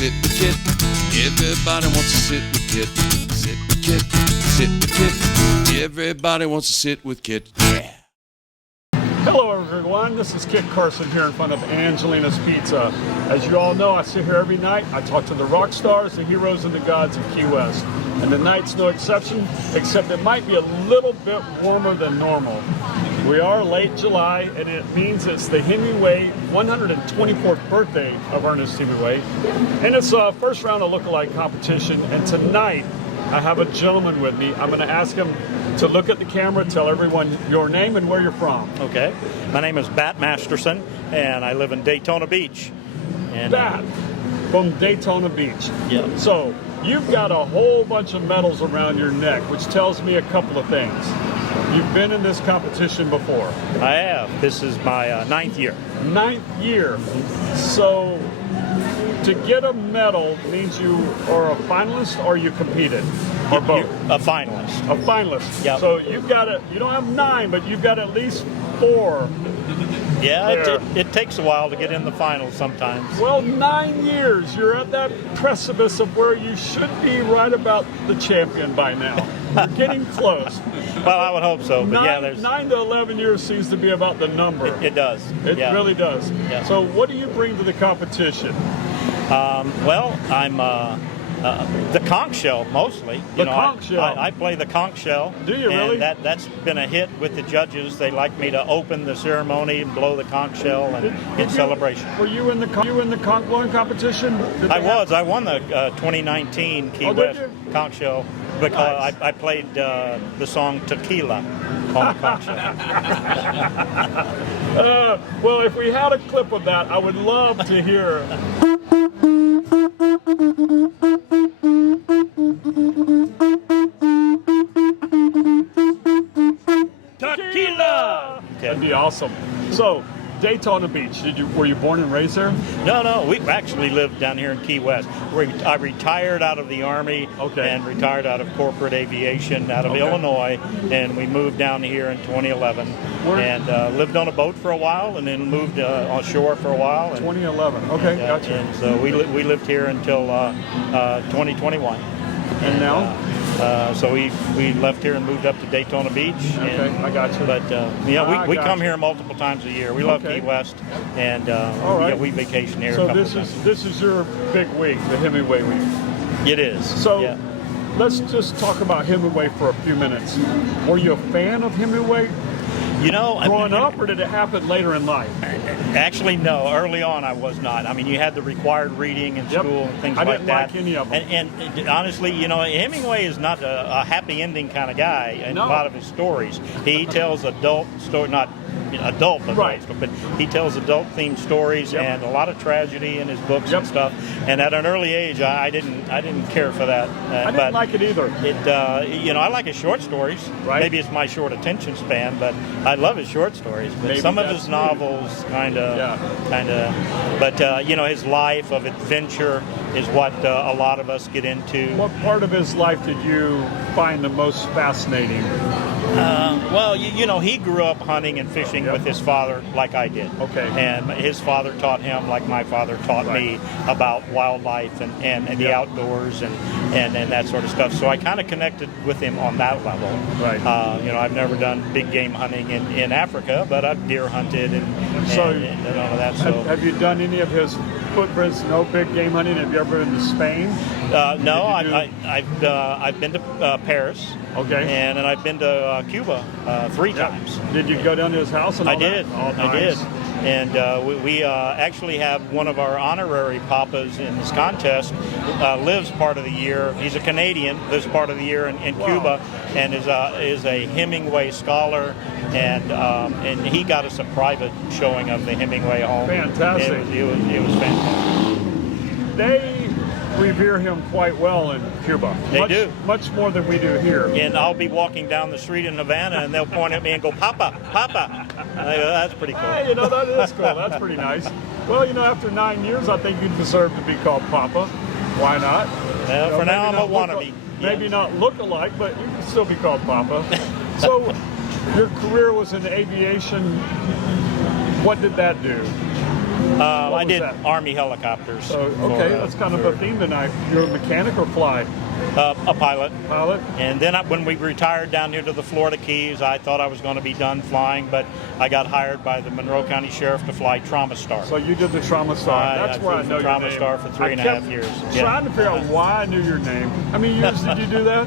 sit with Kit. Everybody wants to sit with Kit. Sit with Kit. Sit with Kit. Everybody wants to sit with Kit. Yeah. Hello everyone, this is Kit Carson here in front of Angelina's Pizza. As you all know, I sit here every night. I talk to the rock stars, the heroes, and the gods of Key West. And tonight's no exception, except it might be a little bit warmer than normal. We are late July, and it means it's the Hemingway 124th birthday of Ernest Hemingway. And it's a first round of lookalike competition, and tonight I have a gentleman with me. I'm going to ask him to look at the camera, tell everyone your name and where you're from. Okay. My name is Masterson, and I live in Daytona Beach. And Bat from Daytona Beach. Yeah. So you've got a whole bunch of medals around your neck, which tells me a couple of things. You've been in this competition before. I have. This is my ninth year. Ninth year. So to get a medal means you are a finalist or you competed? Or both? A finalist. A finalist. Yep. So you've got it. You don't have 9, but you've got at least 4. Yeah, it takes a while to get in the finals sometimes. Well, 9 years. You're at that precipice of where you should be right about the champion by now. You're getting close. Well, I would hope so. But yeah, there's 9 to 11 years seems to be about the number. It does. It really does. Yeah. So what do you bring to the competition? Well, I'm the conch shell mostly. Conch shell. I play the conch shell. Do you really? And that's been a hit with the judges. They like me to open the ceremony and blow the conch shell in celebration. Were you in the conch blowing competition? I won the 2019 Key West conch shell because Nice. I played the song Tequila on the conch shell. Well, if we had a clip of that, I would love to hear. Tequila! Okay. That'd be awesome. So, Daytona Beach. Were you born and raised there? No. We actually lived down here in Key West. I retired out of the Army and retired out of corporate aviation out of Illinois, and we moved down here in 2011 and lived on a boat for a while, and then moved on shore for a while. 2011. Okay, gotcha. And so we lived here until 2021. And now? So we left here and moved up to Daytona Beach. Okay, I got you. But we come here multiple times a year. We love Key West, and we vacation here. So a couple of times. this is your big week, the Hemingway week. It is. So let's just talk about Hemingway for a few minutes. Were you a fan of Hemingway? Growing up, or did it happen later in life? Actually, no. Early on, I was not. I mean, you had the required reading in school and things like that. I didn't like any of them. And honestly, Hemingway is not a happy ending kind of guy in a lot of his stories. He tells adult story, not adult, but he tells adult-themed stories and a lot of tragedy in his books and stuff. And at an early age, I didn't care for that. I didn't like it either. I like his short stories. Right. Maybe it's my short attention span, but I love his short stories. But some of his novels, kind of. But his life of adventure is what a lot of us get into. What part of his life did you find the most fascinating? He grew up hunting and fishing with his father like I did. Okay. And his father taught him, like my father taught me, about wildlife and the outdoors and that sort of stuff. So I kind of connected with him on that level. Right. I've never done big game hunting in Africa, but I've deer hunted and all of that. So have you done any of his footprints? No big game hunting. Have you ever been to Spain? No, I've been to Paris. Okay. And I've been to Cuba 3 times. Did you go down to his house? I did. I did. And we actually have one of our honorary papas in this contest lives part of the year. He's a Canadian, lives part of the year in Cuba, and is a Hemingway scholar. And he got us a private showing of the Hemingway home. Fantastic. It was fantastic. They revere him quite well in Cuba. They do. Much more than we do here. And I'll be walking down the street in Havana, and they'll point at me and go, "Papa, Papa." That's pretty cool. Hey, that is cool. That's pretty nice. Well, after 9 years, I think you deserve to be called Papa. Why not? Well, for now, I'm a wannabe. Maybe not look alike, but you can still be called Papa. So, your career was in aviation. What did that do? I did that? Army helicopters. So, okay, that's kind of a theme tonight. You're a mechanic or fly? A pilot. Pilot? And then when we retired down here to the Florida Keys, I thought I was going to be done flying, but I got hired by the Monroe County Sheriff to fly Trauma Star. So you did the Trauma Star. That's where I know your Trauma name. Star for 3.5 years. Trying to figure out why I knew your name. How many years did you do that?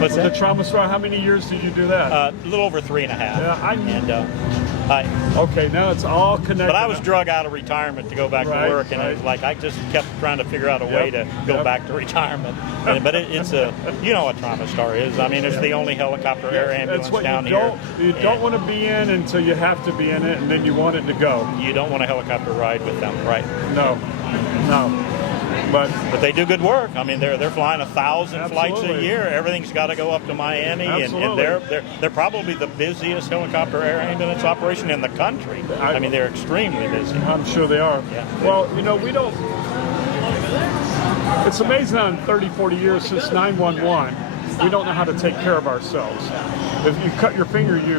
What's The that? Trauma Star, how many years did you do that? A little over 3.5. Yeah, And okay, now it's all connected. but I was drug out of retirement to go back to work, and it was like I just kept trying to figure out a way to go back to retirement. But it's a, you know what Trauma Star is. I mean, it's the only helicopter air ambulance down here. You don't want to be in until you have to be in it, and then you want it to go. You don't want a helicopter ride with them, right? No. But they do good work. I mean, they're flying 1,000 flights a Absolutely. year. Everything's got to go up to Miami, and Absolutely. they're probably the busiest helicopter air ambulance operation in the country. I mean, they're extremely busy. I'm sure they are. Yeah. Well, you know, we don't. It's amazing how in 30, 40 years since 911, we don't know how to take care of ourselves. If you cut your finger, you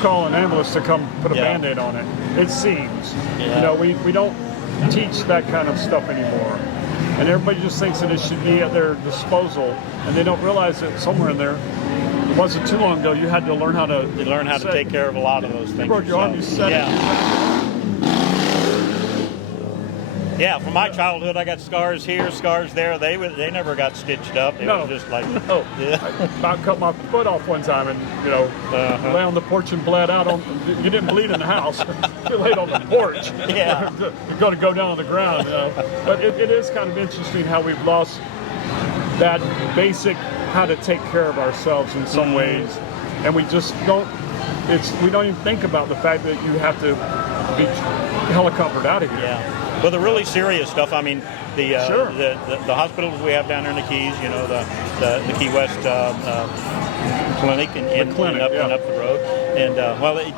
call an ambulance to come put a Band-Aid on it. It seems. Yeah. You know, we don't teach that kind of stuff anymore. And everybody just thinks that it should be at their disposal, and they don't realize that somewhere in there, it wasn't too long ago, you had to learn how to take care of a lot of those things. You broke your arm, you set it. Yeah, from my childhood, I got scars here, scars there. They never got stitched up. They were just like, I about cut my foot off one time, and lay on the porch and bled out. You didn't bleed in the house. You laid on the porch. Yeah, you're going to go down on the ground. But it is kind of interesting how we've lost that basic how to take care of ourselves in some ways, and we just don't. We don't even think about the fact that you have to be helicoptered out of here. Yeah. Well, the really serious stuff. I mean, the hospitals we have down there in the Keys. You know, the Key West clinic and up the road. And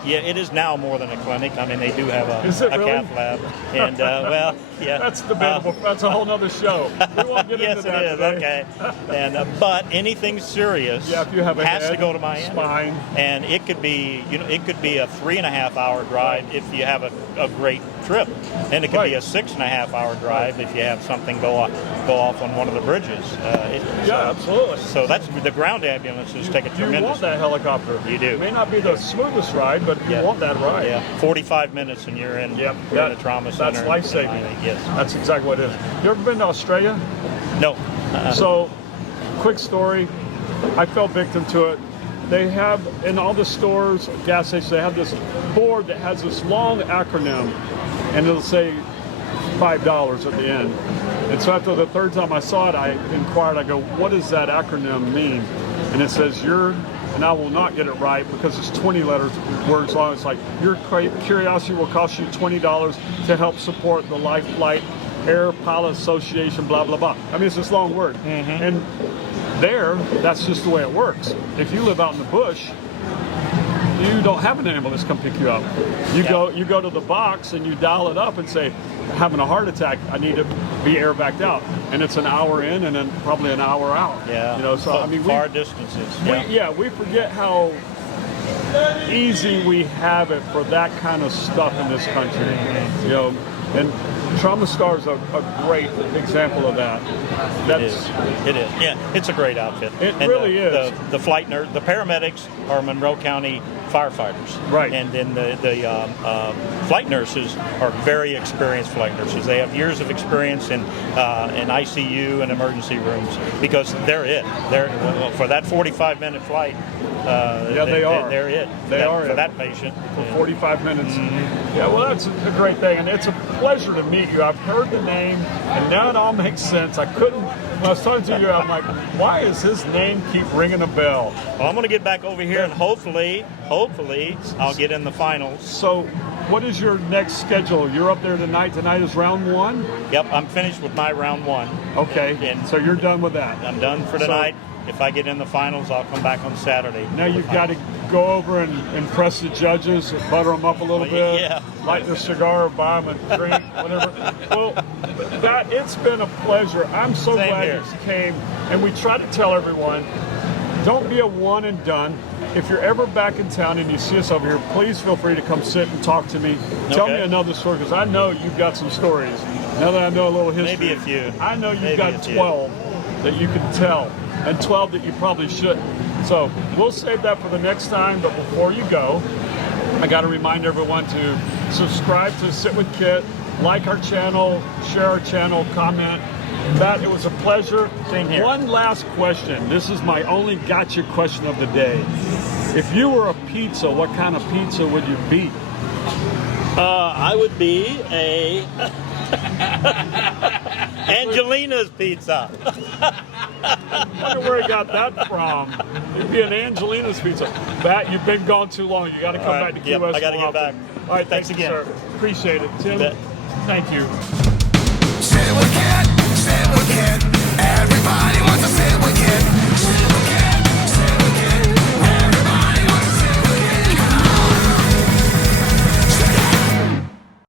it is now more than a clinic. I mean, they do have a cath lab. And That's debatable. That's a whole other show. We won't get into that today. Okay. And but anything serious if you have has to go to Miami. Spine. And it could be a 3.5-hour drive if you have a great trip, and it could be a 6.5-hour drive if you have something go off on one of the bridges. Absolutely. So that's the ground ambulances take a tremendous. You want that helicopter. You do. It may not be the smoothest ride, but you want that ride. Yeah. 45 minutes and you're in. You're in the trauma center. That's life-saving. Yes. That's exactly what it is. You ever been to Australia? No. So, quick story. I fell victim to it. They have, in all the stores, gas stations, they have this board that has this long acronym, and it'll say $5 at the end. And so after the third time I saw it, I inquired, I go, what does that acronym mean? And it says, and I will not get it right because it's 20 words long. It's like, your curiosity will cost you $20 to help support the Life Flight Air Pilot Association, blah, blah, blah. I mean, it's this long word. And that's just the way it works. If you live out in the bush, you don't have an ambulance come pick you up. You go to the box and you dial it up and say, having a heart attack, I need to be air backed out. And it's an hour in and then probably an hour out. Yeah. So I mean, far distances. We forget how easy we have it for that kind of stuff in this country. And Trauma Star is a great example of that. It is. Yeah, it's a great outfit. It really is. The flight nurse, the paramedics are Monroe County firefighters. Right. And then the flight nurses are very experienced flight nurses. They have years of experience in ICU and emergency rooms because they're it. For that 45-minute flight. They are. They're it. They are for that patient. For 45 minutes. Yeah, well, that's a great thing, and it's a pleasure to meet you. I've heard the name, and now it all makes sense. When I was talking to you, I'm like, why does his name keep ringing a bell? Well, I'm going to get back over here, and hopefully, I'll get in the finals. So, what is your next schedule? You're up there tonight. Tonight is round one? Yep, I'm finished with my round one. Okay, and so you're done with that? I'm done for tonight. If I get in the finals, I'll come back on Saturday. Now you've got to go over and impress the judges, butter them up a little bit, light their cigar, buy them a drink, whatever. Well, it's been a pleasure. I'm so glad you came. And we try to tell everyone Don't be a one and done. If you're ever back in town and you see us over here, please feel free to come sit and talk to me. Tell me another story, because I know you've got some stories. Now that I know a little history. Maybe a few. I know you've got 12 that you can tell, and 12 that you probably shouldn't. So we'll save that for the next time, but before you go, I got to remind everyone to subscribe to Sit with Kit, like our channel, share our channel, comment. Matt, it was a pleasure. Same here. One last question. This is my only gotcha question of the day. If you were a pizza, what kind of pizza would you be? I would be a Angelina's pizza. I wonder where he got that from. You'd be an Angelina's pizza. Matt, you've been gone too long. You got to come back to Key West. I got to get back. All right, thanks again. Sir. Appreciate it. Tim, thank you. Sit with Kit, sit with Kit.